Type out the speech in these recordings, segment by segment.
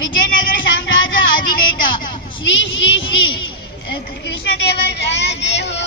విజయనగర సామ్రాజ్య అధినేత శ్రీ శ్రీ శ్రీ కృష్ణదేవరాయ దేవో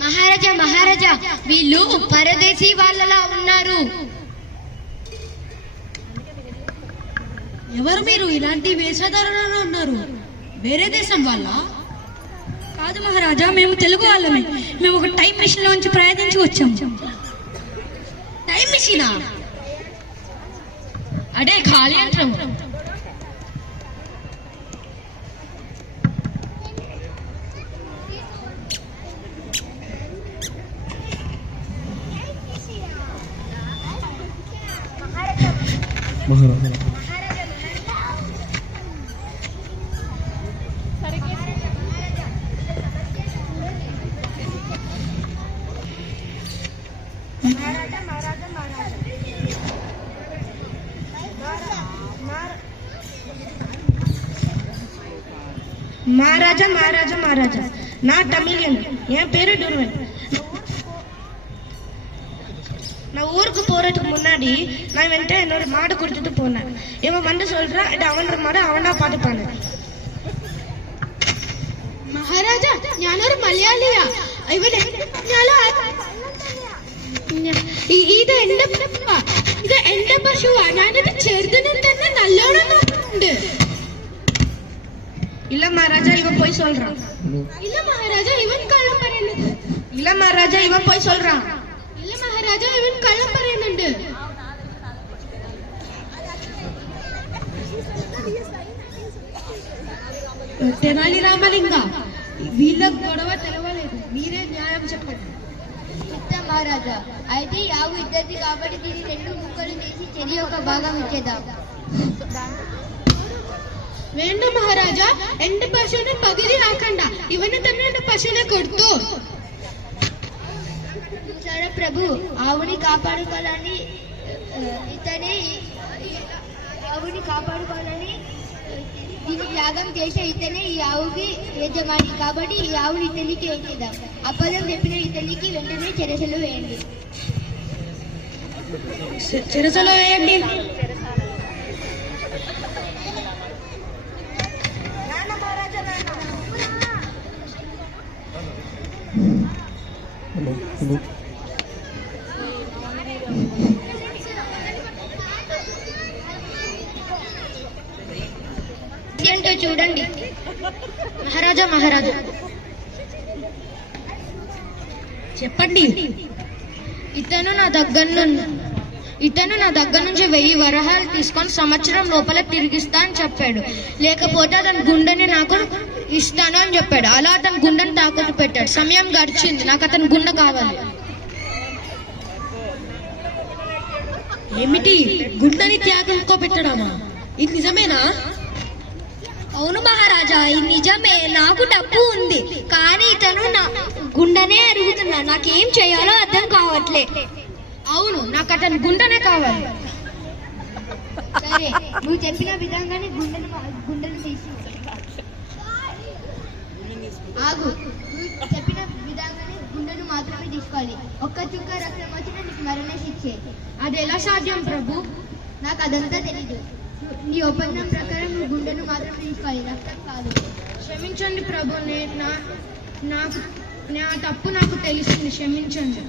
మహారాజా మహారాజా వీళ్ళు పరదేశీ వాళ్ళలా ఉన్నారు. ఎవరు మీరు? ఇలాంటి వేషధారణలో ఉన్నారు. వేరే దేశం వాళ్ళ? కాదు మహారాజా, మేము తెలుగు వాళ్ళమే. మేము ఒక టైం మిషన్ లోంచి ప్రయత్నించి వచ్చాము. టైం మిషనా? అదే ఖాళీ యంత్రం. மகாராஜா மகாராஜா மகாராஜா நான் தமிழன். என் பேரு டுருவன். நான் ஊருக்கு போறதுக்கு முன்னாடி நான் வந்துட்டு என்னோட மாடு கொடுத்துட்டு போனேன். இவன் வந்து சொல்றான் இது அவனோட மாடு, அவனா பாத்துப்பானு. മഹാരാജാ, ഞാനൊരു മലയാളിയാ. ഇത് എന്റെ പശുവാ. ഞാനിത് ചെറുതിനെ തന്നെ നല്ലോണം നോക്കുന്നുണ്ട്. இல்ல மகாராஜா, இவன் போய் சொல்றான். இல்ல மகாராஜா, இவன் கള്ളം പറയുന്നത്. இல்ல மகாராஜா, இவன் போய் சொல்றான். இல்ல மகாராஜா, இவன் കള്ളം പറയുന്നുണ്ട്. తెనాలి రామలింగ, వీళ్ళ గొడవ తెలవలేదు. మీరే న్యాయం చెప్పండి. మహారాజా అయితే యావు ఇద్దరిది కాబట్టి దీన్ని రెండు ముక్కలు తీసి చెరి ఒక భాగం ఇచ్చేద్దాం. വേണ്ട മഹാരാജാ, എന്റെ പശുവിനെ പകുതി ആക്കണ്ട. ഇവന് തന്നെ എന്റെ പശുവിനെ കൊടുത്തു. సరే ప్రభు, ఆవుని కాపాడుకోవాలని దీన్ని త్యాగం చేసే ఇతనే ఈ ఆవుకి యజమాని కాబట్టి ఈ ఆవుని ఇతనికి వేసేద్దాం. అబద్ధం చెప్పిన ఇతనికి వెంటనే చెరసలు వేయండి. చెరసలో వేయండి. ఏంటో చూడండి. మహారాజా మహారాజా చెప్పండి. ఇతను నా దగ్గర నుంచి 1000 వరహాలు తీసుకొని సంవత్సరం లోపల తిరిగిస్తా అని చెప్పాడు. లేకపోతే అతని గుండెని నాకు ఇస్తాను అని చెప్పాడు. అలా అతని గుండెని తాకట్టు పెట్టాడు. సమయం గడిచింది, నాకు అతని గుండె కావాలి. ఏమిటి? గుండెని త్యాగంకో పెట్టడామా? ఇది నిజమేనా? అవును మహారాజా, ఇది నిజమే. నాకు డబ్బు ఉంది, కానీ ఇతను నా గుండెనే అరుగుతున్నా. నాకేం చేయాలో అర్థం కావట్లే. అవును, నాకు అతని గుండెనే కావాలి. సరే, నువ్వు చెప్పిన విధంగానే గుండెను తీసి ఆగు. నువ్వు చెప్పిన విధంగానే గుండెను మాత్రమే తీసుకోవాలి. ఒక్క చుక్క రక్తం వచ్చినా నీకు మరణ శిక్షే. అది ఎలా సాధ్యం ప్రభు? నాకు అదంతా తెలీదు. నీ ఒప్పందం ప్రకారం నువ్వు గుండెను మాత్రమే తీసుకోవాలి, రక్తం కాదు. క్షమించండి ప్రభు, నా తప్పు నాకు తెలిసింది. క్షమించండి.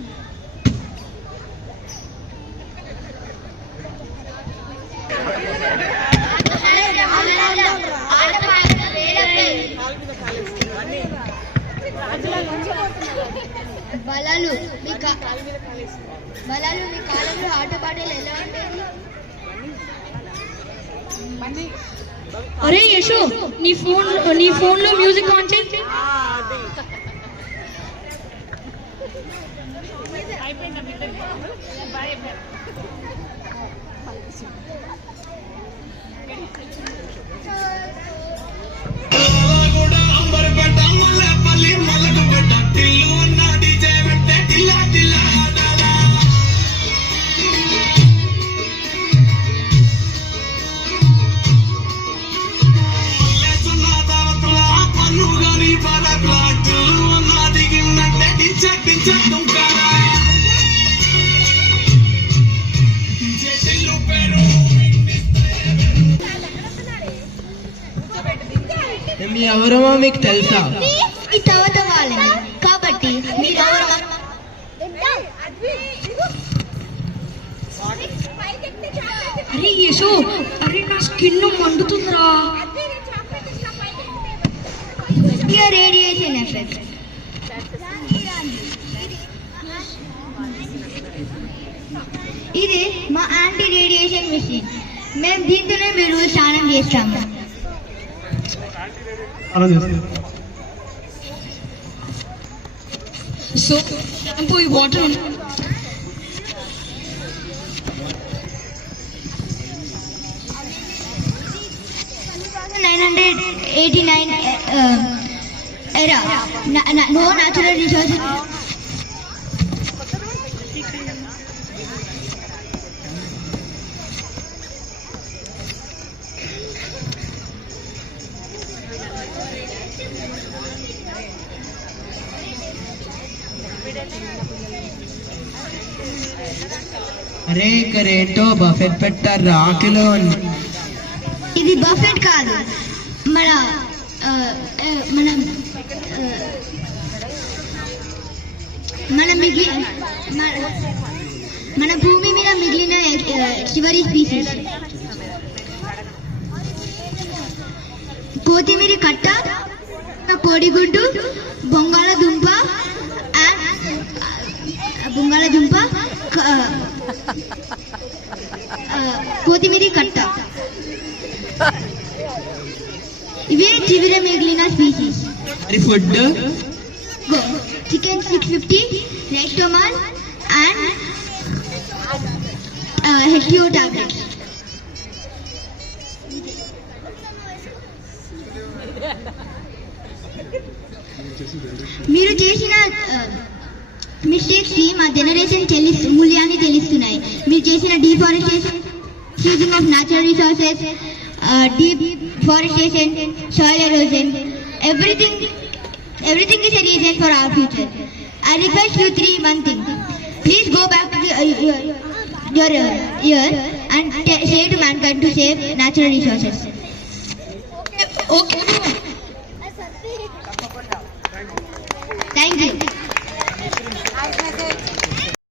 బలాలు మీ కాలంలో ఆటపాటలు ఎలా ఉండేది? అరే యశో, నీ ఫోన్ లో మ్యూజిక్ ఆన్ చేయి. మీ ఎవరమో మీకు తెలుసా? ఈ తర్వాత వాళ్ళని కాబట్టి మీరెవరు? అరే యశో, అరే నా స్కిన్ మండుతుందిరా. Radiation effect. ఇది మా యాంటీ రేడియేషన్ మిషన్. మేము దీంతోనే మీరు స్నానం చేస్తాము. సో షాంపూ ఈ water 989 era. No natural resources. అరే ఇక్కడేంటో బఫెట్ పెట్టారు ఆకిలో. ఇది బఫెట్ కాదు, మన మన మన మన భూమి మీద మిగిలిన చివరి స్పీసీస్. కొత్తిమీర కట్ట, కోడిగుడ్డు, బంగాళదుంప, కొత్తిమీర కట్ట, ఇవే చివరి మిగిలిన స్పీసీస్. ఫుడ్ చికెన్ 650, నెక్టోమాన్ అండ్ హెచ్ఓ టాబ్లెట్స్. మీరు చేసిన మిస్టేక్స్ కి మా జనరేషన్ మూల్యాన్ని చెల్లిస్తున్నాయి. మీరు చేసిన deforestation, using of natural resources, deforestation, soil erosion, everything is a reason for our future. I request you one thing. Please go back to your year and say to mankind to save natural resources. Okay. Thank you.